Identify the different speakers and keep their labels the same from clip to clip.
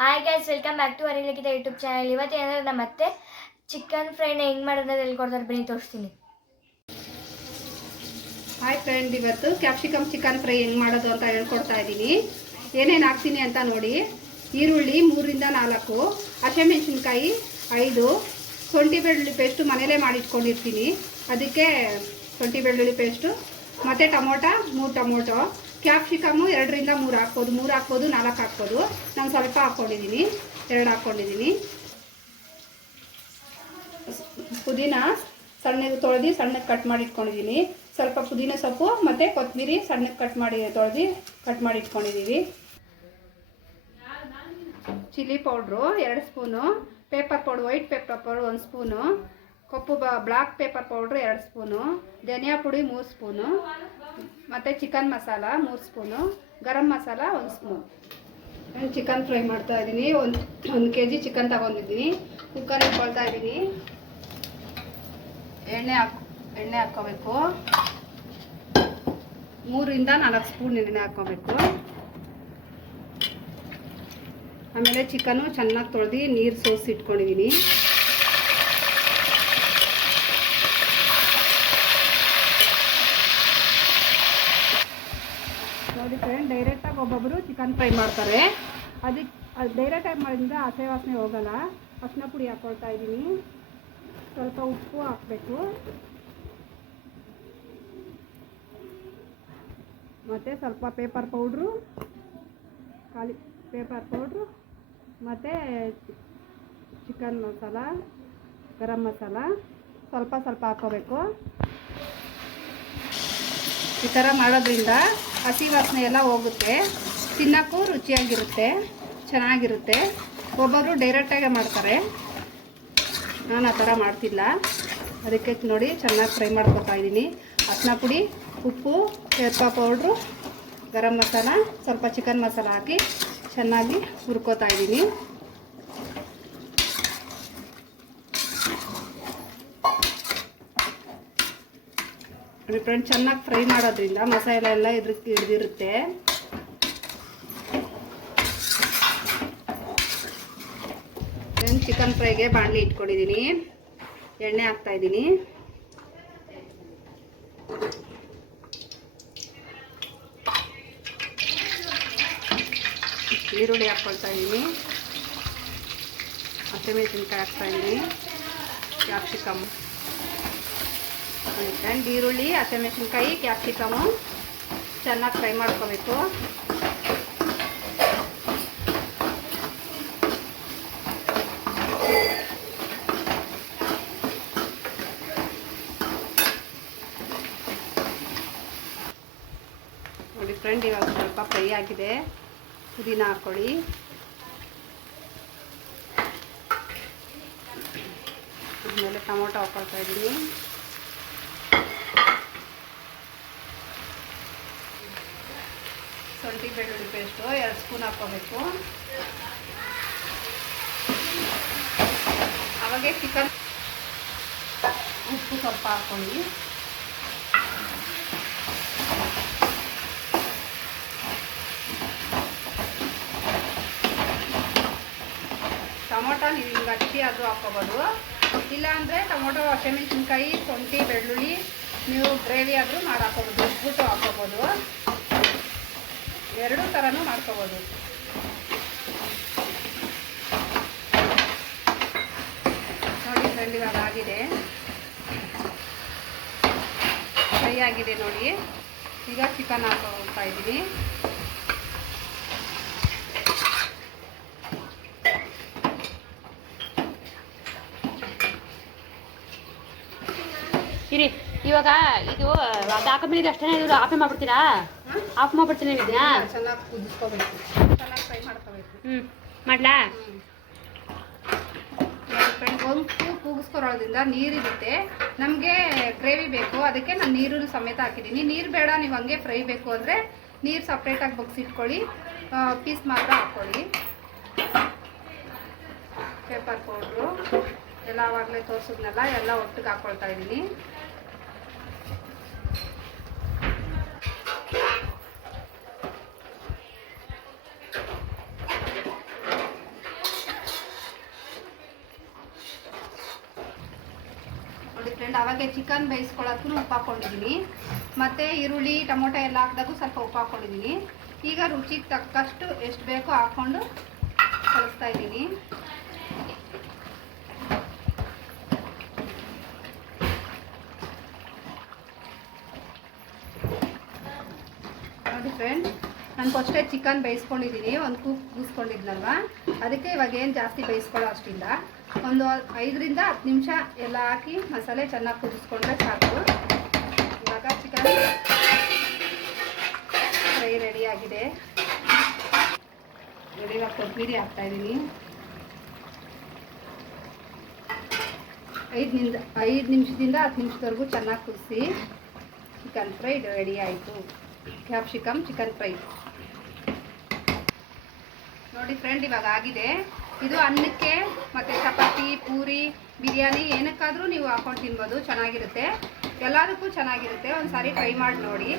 Speaker 1: Hi guys welcome back to ಅರಿಲಿಕ್ಕಿದ YouTube channel ಇವತ್ತು ಏನಾದ್ರೆ ನಮ್ಮ ಮತ್ತೆ ಚಿಕನ್ ಫ್ರೈನ ಹೆಂಗೆ ಮಾಡೋದು ಹೇಳ್ಕೊಡ್ತಾರೆ. ಬನ್ನಿ, ತೋರಿಸ್ತೀನಿ.
Speaker 2: ಹಾಯ್ ಫ್ರೆಂಡ್ ಇವತ್ತು ಕ್ಯಾಪ್ಸಿಕಮ್ ಚಿಕನ್ ಫ್ರೈ ಹೆಂಗೆ ಮಾಡೋದು ಅಂತ ಹೇಳ್ಕೊಡ್ತಾ ಇದ್ದೀನಿ. ಏನೇನು ಹಾಕ್ತೀನಿ ಅಂತ ನೋಡಿ. ಈರುಳ್ಳಿ ಮೂರಿಂದ ನಾಲ್ಕು, ಹಸಿಮೆಣಸಿನ್ಕಾಯಿ ಐದು ಶುಂಠಿ ಬೆಳ್ಳುಳ್ಳಿ ಪೇಸ್ಟು ಮನೇಲೇ ಮಾಡಿಟ್ಕೊಂಡಿರ್ತೀನಿ. ಅದಕ್ಕೆ ಶುಂಠಿ ಬೆಳ್ಳುಳ್ಳಿ ಪೇಸ್ಟು ಮತ್ತು ಟೊಮೊಟೊ, ಮೂರು ಟೊಮೊಟೊ ಕ್ಯಾಪ್ಸಿಕಮ್ಮು ಎರಡರಿಂದ ಮೂರು ಹಾಕ್ಬೋದು ಮೂರು ಹಾಕ್ಬೋದು, ನಾಲ್ಕು ಹಾಕ್ಬೋದು. ನಾನು ಸ್ವಲ್ಪ ಹಾಕ್ಕೊಂಡಿದ್ದೀನಿ, ಎರಡು ಹಾಕ್ಕೊಂಡಿದ್ದೀನಿ. ಪುದೀನ ಸಣ್ಣಗೆ ತೊಳೆದು ಸಣ್ಣಗೆ ಕಟ್ ಮಾಡಿ ಇಟ್ಕೊಂಡಿದ್ದೀನಿ. ಸ್ವಲ್ಪ ಪುದೀನ ಸೊಪ್ಪು ಮತ್ತು ಕೊತ್ತಂಬರಿ ಸಣ್ಣಗೆ ಕಟ್ ಮಾಡಿ, ತೊಳೆದು ಕಟ್ ಮಾಡಿ ಇಟ್ಕೊಂಡಿದ್ದೀವಿ. ಚಿಲ್ಲಿ ಪೌಡ್ರು ಎರಡು spoon, pepper powder, white pepper powder ಒಂದು ಸ್ಪೂನು. ಕಪ್ಪು ಬ ಬ್ಲಾಕ್ ಪೇಪರ್ ಪೌಡ್ರ್ ಎರಡು ಸ್ಪೂನು ಧನಿಯಾ ಪುಡಿ ಮೂರು ಸ್ಪೂನು ಮತ್ತು ಚಿಕನ್ ಮಸಾಲ ಮೂರು ಸ್ಪೂನು ಗರಂ ಮಸಾಲ ಒಂದು ಸ್ಪೂನ್ ನಾನು ಚಿಕನ್ ಫ್ರೈ ಮಾಡ್ತಾ ಇದ್ದೀನಿ. ಒಂದು ಒಂದು ಕೆ ಜಿ ಚಿಕನ್ ತಗೊಂಡಿದ್ದೀನಿ ಕುಕ್ಕರ್ ಇಟ್ಕೊಳ್ತಾ ಇದ್ದೀನಿ. ಎಣ್ಣೆ ಹಾಕ್, ಎಣ್ಣೆ ಹಾಕ್ಕೋಬೇಕು. ಮೂರಿಂದ ನಾಲ್ಕು ಸ್ಪೂನ್ ಎಣ್ಣೆ ಹಾಕ್ಕೋಬೇಕು. ಆಮೇಲೆ ಚಿಕನು ಚೆನ್ನಾಗಿ ತೊಳೆದು ನೀರು ಸೋಸಿ ಇಟ್ಕೊಂಡಿದ್ದೀನಿ ಫ್ರೆಂಡ್ ಡೈರೆಕ್ಟಾಗಿ ಒಬ್ಬೊಬ್ಬರು ಚಿಕನ್ ಫ್ರೈ ಮಾಡ್ತಾರೆ. ಅದಕ್ಕೆ ಅದು ಡೈರೆಕ್ಟಾಗಿ ಮಾಡಿದ್ರೆ ಹಸೆ ವಾಸನೆ ಹೋಗಲ್ಲ. ಅರ್ಶಿನ ಪುಡಿ ಹಾಕ್ಕೊಳ್ತಾ ಇದ್ದೀನಿ. ಸ್ವಲ್ಪ ಉಪ್ಪು ಹಾಕಬೇಕು. ಮತ್ತು ಸ್ವಲ್ಪ ಪೇಪರ್ ಪೌಡ್ರು ಖಾಲಿ ಪೇಪರ್ ಪೌಡ್ರು ಮತ್ತು ಚಿಕನ್ ಮಸಾಲ ಗರಂ ಮಸಾಲ ಸ್ವಲ್ಪ ಸ್ವಲ್ಪ ಹಾಕ್ಕೋಬೇಕು ಈ ಥರ ಮಾಡೋದ್ರಿಂದ ಹಸಿ ವಾಸನೆ ಎಲ್ಲ ಹೋಗುತ್ತೆ. ತಿನ್ನೋಕ್ಕೂ ರುಚಿಯಾಗಿರುತ್ತೆ, ಚೆನ್ನಾಗಿರುತ್ತೆ. ಒಬ್ಬೊಬ್ಬರು ಡೈರೆಕ್ಟಾಗೆ ಮಾಡ್ತಾರೆ. ನಾನು ಆ ಥರ ಮಾಡ್ತಿಲ್ಲ. ಅದಕ್ಕೆ ನೋಡಿ ಚೆನ್ನಾಗಿ ಫ್ರೈ ಮಾಡ್ಕೊತಾ ಇದ್ದೀನಿ. ಅರ್ಶಿನ ಪುಡಿ, ಉಪ್ಪು ಪೇಪರ್ ಪೌಡ್ರು ಗರಂ ಮಸಾಲ, ಸ್ವಲ್ಪ ಚಿಕನ್ ಮಸಾಲ ಹಾಕಿ ಚೆನ್ನಾಗಿ ಹುರ್ಕೋತಾ ಇದ್ದೀನಿ. ಫ್ರೆಂಡ್ ಚೆನ್ನಾಗಿ ಫ್ರೈ ಮಾಡೋದ್ರಿಂದ ಮಸಾಲೆ ಎಲ್ಲ ಇದ್ರಕ್ಕೆ ಹಿಡ್ದಿರುತ್ತೆ ಚಿಕನ್ ಫ್ರೈಗೆ ಬಾಣಲಿ ಇಟ್ಕೊಂಡಿದ್ದೀನಿ ಎಣ್ಣೆ ಹಾಕ್ತಾ ಇದ್ದೀನಿ ಈರುಳ್ಳಿ ಹಾಕ್ಕೊಳ್ತಾ ಇದ್ದೀನಿ ಹಸಿಮೆಣಸಿನ್ಕಾಯಿ ಹಾಕ್ತಾ ಇದ್ದೀನಿ ಕ್ಯಾಪ್ಸಿಕಮ್ ಆ್ಯಂಡ್ ಈರುಳ್ಳಿ, ಹಸಿಮೆಣಸಿನ್ಕಾಯಿ ಕ್ಯಾಪ್ಸಿಕಮು ಚೆನ್ನಾಗಿ ಫ್ರೈ ಮಾಡ್ಕೋಬೇಕು. ನೋಡಿ ಫ್ರೆಂಡ್ ಇವಾಗ ಸ್ವಲ್ಪ ಫ್ರೈ ಆಗಿದೆ. ಪುದೀನ ಹಾಕ್ಕೊಳ್ಳಿ ಆಮೇಲೆ ಟೊಮೊಟೊ ಹಾಕ್ಕೊಳ್ತಾ ಇದ್ದೀನಿ. ಶುಂಠಿ ಬೆಳ್ಳುಳ್ಳಿ ಪೇಸ್ಟು ಎರಡು ಸ್ಪೂನ್ ಹಾಕ್ಕೋಬೇಕು ಅವಾಗೆ ಚಿಕನ್ ಉಪ್ಪು ಸ್ವಲ್ಪ ಹಾಕ್ಕೊಳ್ಳಿ ಟೊಮೊಟೊ ನೀವು ಹಿಂಗೆ ಹಚ್ಚಿ ಆದರೂ ಹಾಕೋಬೋದು ಇಲ್ಲಾಂದರೆ ಟೊಮೊಟೊ ಹಸಿಮೆಣಸಿನ್ಕಾಯಿ ಶುಂಠಿ ಬೆಳ್ಳುಳ್ಳಿ ನೀವು ಗ್ರೇವಿ ಆದರೂ ಮಾಡಿ ಹಾಕ್ಕೋಬೋದು ಉಪ್ಬಿಟ್ಟು ಹಾಕ್ಕೋಬೋದು ಎರಡೂ ಥರನೂ ಮಾಡ್ಕೋಬೋದು. ನೋಡಿ ಫ್ರೆಂಡ್, ಇವಾಗ ಆಗಿದೆ. ಫ್ರೈ ಆಗಿದೆ ನೋಡಿ. ಈಗ ಚಿಕನ್ ಹಾಕೋತಾ ಇದ್ದೀನಿ.
Speaker 3: ಇರಿ, ಇವಾಗ ಇದು ಅದು ಹಾಕೊಂಡ್ಮೇಲೆ ಅಷ್ಟೇ ಇದು ಆಫೆ ಮಾಡ್ಬಿಡ್ತೀರಾ? ಆಫ್ ಮಾಡ್ಬಿಡ್ತೀನಿ ಇದ್ಯಾ
Speaker 2: ಚೆನ್ನಾಗಿ ಕುದಿಸ್ಕೋಬೇಕು. ಚೆನ್ನಾಗಿ ಫ್ರೈ ಮಾಡ್ಕೋಬೇಕು.
Speaker 3: ಹ್ಞೂ ಮಾಡ್ಲಾ?
Speaker 2: ಫ್ರೆಂಡ್ ಒಂದು ಕೂಗಿಸ್ಕೊಳೋದ್ರಿಂದ ನೀರಿರುತ್ತೆ ನಮಗೆ ಗ್ರೇವಿ ಬೇಕು. ಅದಕ್ಕೆ ನಾನು ನೀರು ಸಮೇತ ಹಾಕಿದ್ದೀನಿ. ನೀರು ಬೇಡ ನೀವು ಹಂಗೆ ಫ್ರೈ ಬೇಕು ಅಂದರೆ ನೀರು ಸಪ್ರೇಟಾಗಿ ಬಗ್ಸಿಟ್ಕೊಳ್ಳಿ. ಪೀಸ್ ಮಾತ್ರ ಹಾಕ್ಕೊಳ್ಳಿ. ಪೇಪರ್ ಪೌಡ್ರು ಎಲ್ಲ ಆವಾಗಲೇ ತೋರಿಸಿದ್ನಲ್ಲ ಎಲ್ಲ ಒಟ್ಟಿಗೆ ಹಾಕ್ಕೊಳ್ತಾ ಇದ್ದೀನಿ ಅವಾಗೆ ಚಿಕನ್ ಬೇಯಿಸ್ಕೊಳ್ಳೋಕ್ಕೂ ಉಪ್ಪು ಹಾಕ್ಕೊಂಡಿದ್ದೀನಿ ಮತ್ತು ಈರುಳ್ಳಿ, ಟೊಮೊಟೊ ಎಲ್ಲ ಹಾಕಿದಾಗೂ ಸ್ವಲ್ಪ ಉಪ್ಪು ಹಾಕ್ಕೊಂಡಿದ್ದೀನಿ ಈಗ ರುಚಿಗೆ ತಕ್ಕಷ್ಟು ಎಷ್ಟು ಬೇಕೋ ಹಾಕ್ಕೊಂಡು ಕಲಿಸ್ತಾ ಇದ್ದೀನಿ. ನೋಡಿ ಫ್ರೆಂಡ್ ನಾನು ಫಸ್ಟೇ ಚಿಕನ್ ಬೇಯಿಸ್ಕೊಂಡಿದ್ದೀನಿ ಒಂದು ಕೂಕ್ ಕೂಸ್ಕೊಂಡಿದ್ನಲ್ವ ಅದಕ್ಕೆ ಇವಾಗ ಏನು ಜಾಸ್ತಿ ಬೇಯಿಸ್ಕೊಳ್ಳೋ ಅಷ್ಟಿಲ್ಲ. ಒಂದು ಐದರಿಂದ ಹತ್ತು ನಿಮಿಷ ಎಲ್ಲ ಹಾಕಿ ಮಸಾಲೆ ಚೆನ್ನಾಗಿ ಕುದಿಸ್ಕೊಂಡ್ರೆ ಸಾಕು. ಇವಾಗ ಚಿಕನ್ ಫ್ರೈ ರೆಡಿ ಆಗಿದೆ. ನೋಡಿ, ಇವಾಗ ಕೊತ್ತಂಬರಿ ಹಾಕ್ತಾಯಿದ್ದೀನಿ ಐದು ನಿಮಿಷ ಐದು ನಿಮಿಷದಿಂದ ಹತ್ತು ನಿಮಿಷದವರೆಗೂ ಚೆನ್ನಾಗಿ ಕುದಿಸಿ ಚಿಕನ್ ಫ್ರೈ ರೆಡಿ ಆಯಿತು. Capsicum chicken fry. ನೋಡಿ ಫ್ರೆಂಡ್ ಇವಾಗ ಆಗಿದೆ. ಇದು ಅನ್ನಕ್ಕೆ, ಮತ್ತು ಚಪಾತಿ, ಪೂರಿ, ಬಿರಿಯಾನಿ, ಏನಕ್ಕಾದರೂ ನೀವು ಹಾಕೊಂಡು ತಿನ್ಬೋದು, ಚೆನ್ನಾಗಿರುತ್ತೆ. ಎಲ್ಲದಕ್ಕೂ ಚೆನ್ನಾಗಿರುತ್ತೆ. ಒಂದು ಸಾರಿ ಟ್ರೈ ಮಾಡಿ ನೋಡಿ.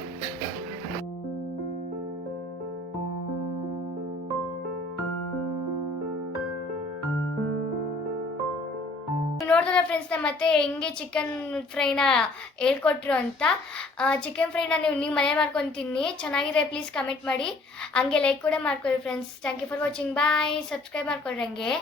Speaker 1: ಫ್ರೆಂಡ್ಸ್ ಮತ್ತೆ ಹೆಂಗೆ ಚಿಕನ್ ಫ್ರೈನ ಹೇಳ್ಕೊಟ್ರು ಅಂತ ಚಿಕನ್ ಫ್ರೈನ ನೀವು ನೀವು ಮನೆ ಮಾಡ್ಕೊಂಡು ತಿನ್ನಿ ಚೆನ್ನಾಗಿದೆ ಪ್ಲೀಸ್ ಕಮೆಂಟ್ ಮಾಡಿ. ಹಂಗೆ ಲೈಕ್ ಕೂಡ ಮಾಡ್ಕೊಳ್ಳಿ friends thank you for watching bye subscribe ಮಾಡ್ಕೊಳ್ರಿ ಹಂಗೆ.